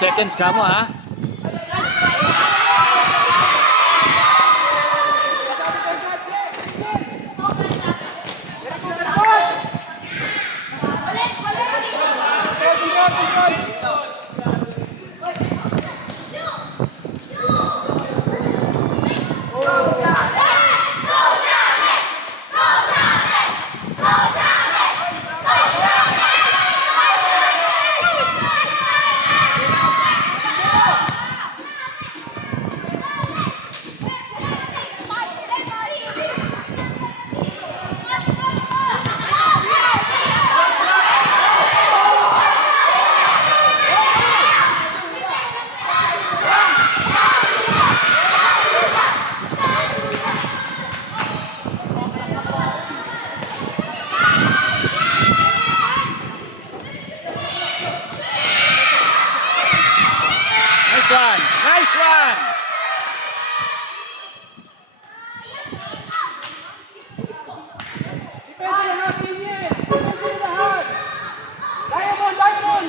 Seconds ka mo ha. Nice one! Depensa lahat, Daniel! Depensa lahat! Diamond! Diamond!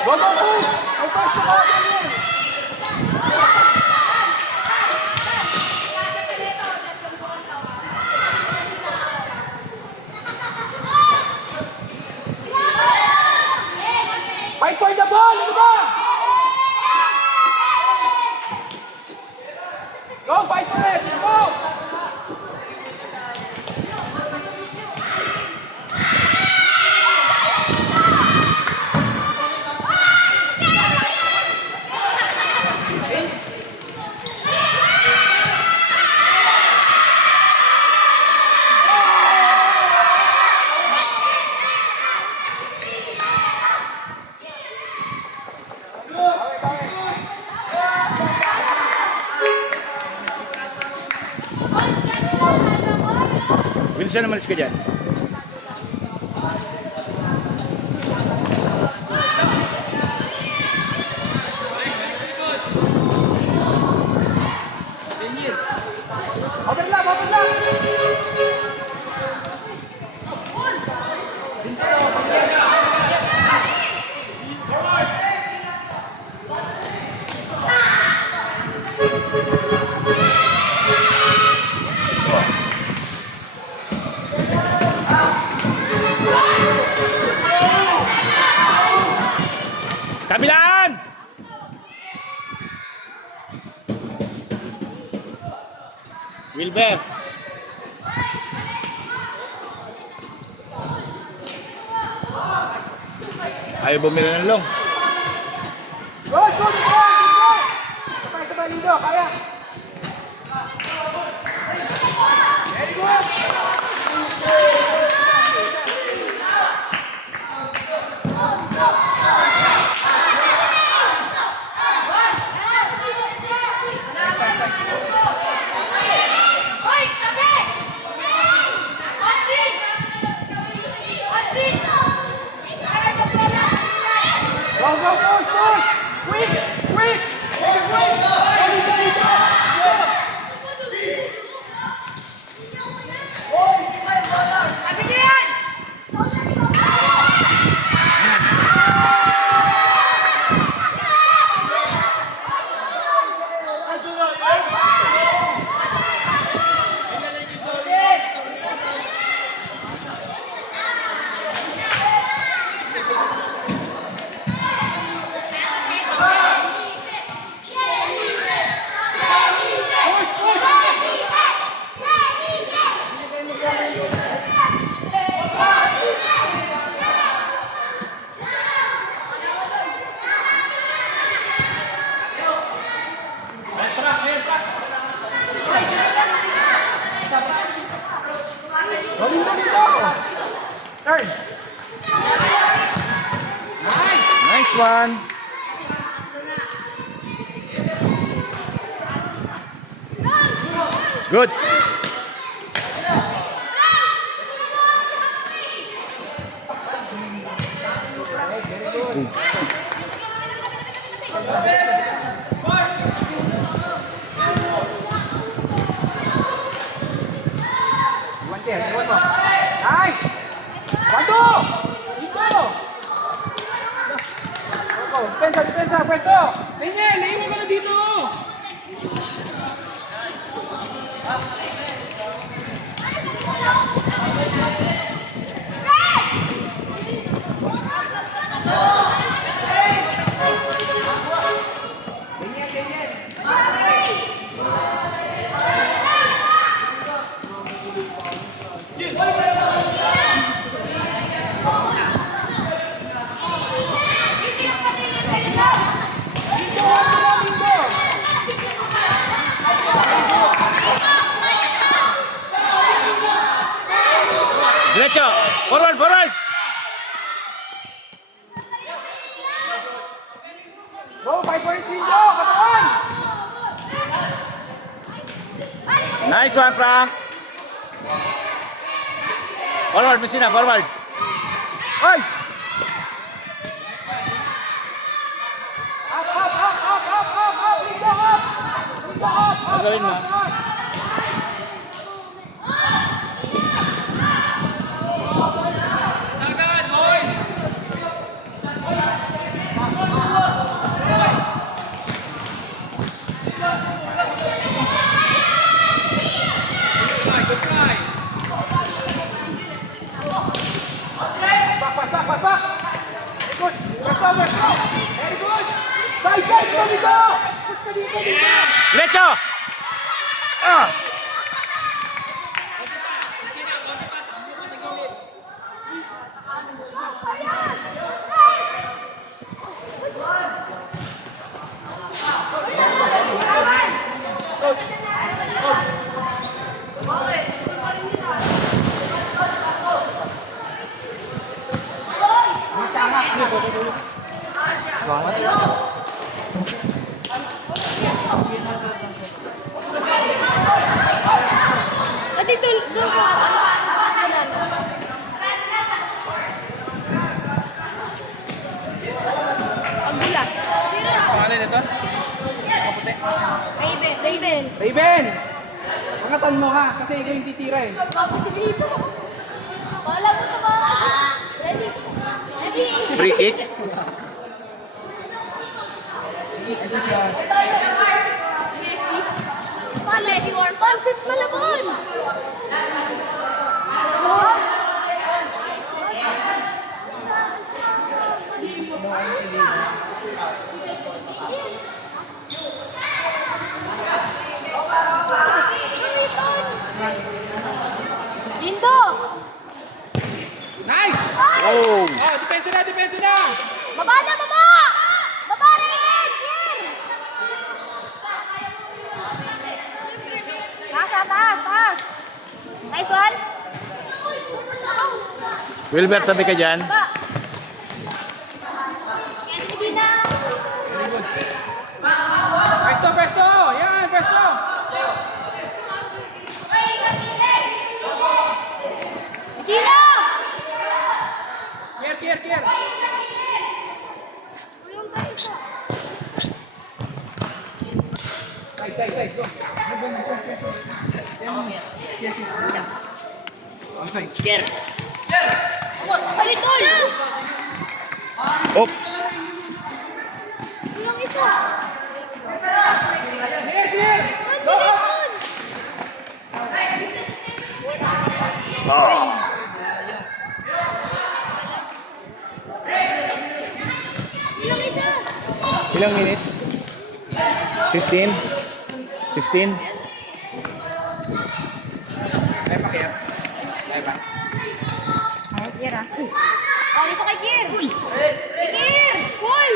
Go, go, go! Ang pasta ka, Daniel! Fight for the ball! Ano ba? Go! Fight for it! Go! Bilisan naman ka dyan. Overlap! Overlap! Kabilaan! Wilber. Ayaw bumila ng long. Go! Go! Go! Go! Sabay, sabay, Lido! Kaya! Very good! Go, go, go, push! Quick! Quick! Make it quick! Next one. Good. Iwan Kier, iwan mo. Nice! 1-2! Dito! Depensa, depensa, pwesto! Linya, linya ka na dito! Diretso. Forward, forward. Go, 5 points Lindo! Katawan! Nice one, Frank. Forward, Messina, forward. Oy! Up, up, up, up, up, up, up! Lindo, up! Lindo, up! Ano gawin mo? Back! Good! Pwesto, pwesto! Very good! Side, side! Go, Lindo! Push ka dito, Lindo! Diretso. Ah! Dito, doon ka. Pagbulat. Ano nito? Raven. Raven. Raven! Angatan mo ha, kasi ikaw yung titira eh. Tapos si Dito. Wala mo ito ba? Ready? Ready? Free kick. Messi. Paano Messi warm? Sunset Malabon. Lindo. Nice! Oh. Oh, depensa na, depensa na! Baba na, baba! Baba, Raven! Sir! Taas! Nice one! Wilber, tabi ka dyan. Baba! Yan, hindi na! Pwesto! Yan, pwesto! Gino! Kier! Side, go. Okay. Palitol! Oops. Ilang isa? Clear! Go! Palitol! Oh. Ilang isa? Ilang minutes? 15? 15? Ay pa, Kier. Ay pa. Ay, Kier ah. Oh, dito kay Kier! Kay Kier! Hoy!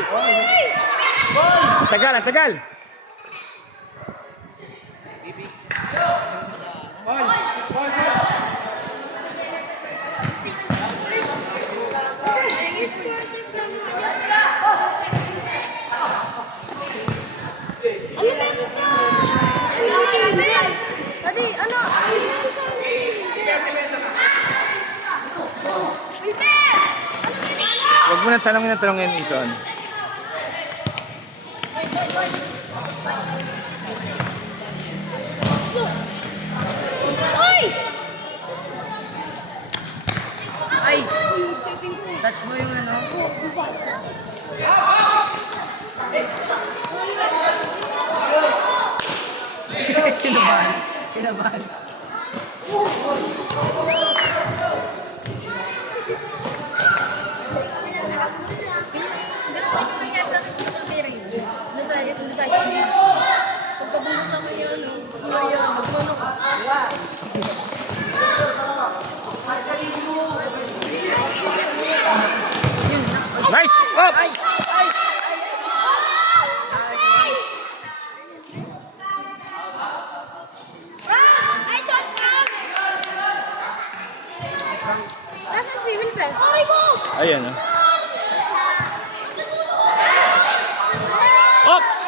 Tagal. Ball. Adi, ano? Huwag mo nang tanongin Ethan. Uy! Ay! Touch mo yung ano? Kinabahan. Kinabahan. Nice! Oops! Ay, shot from! Nasaan si Wilfred? Sorry ko! Ayan oh. Oops!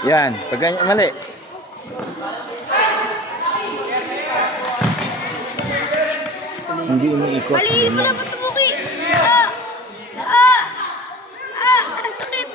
Yan, pag ganyan mali. Hindi umiikot. Maliin mo na ba tumuki? Ah! Ah! Ah! Ang sakit!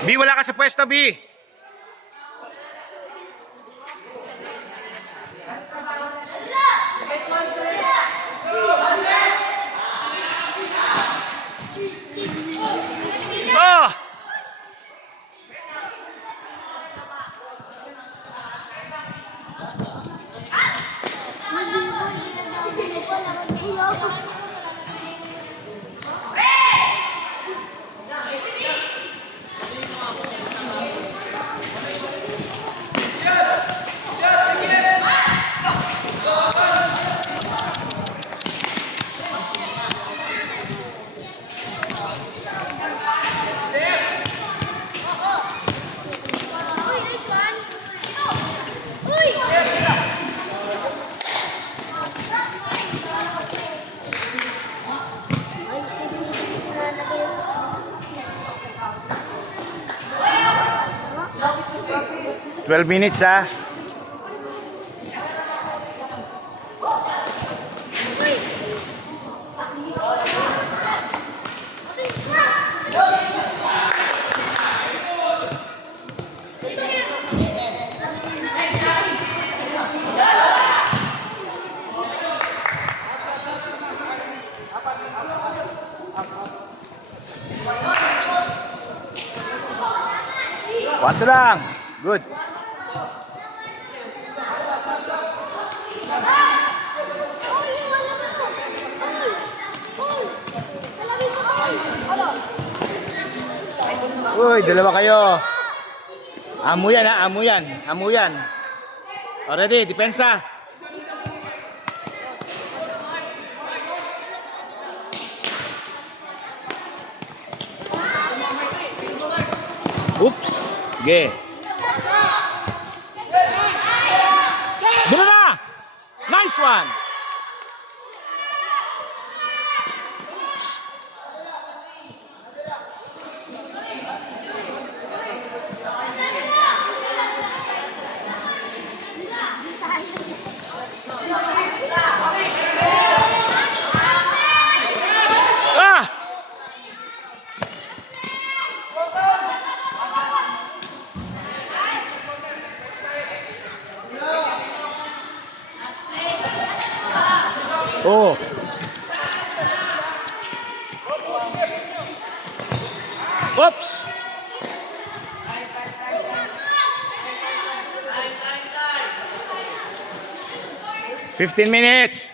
B, wala ka sa pwesto, B. Oh! Uy, nice one! Uy! 12 minutes ha. Wato lang. Good. Uy, dalawa kayo. Amo yan ha, amo yan. Amo yan. Already, depensa. Oops. Ge. Bila na! Nice one! Ah! Oh. Oops. 15 minutes.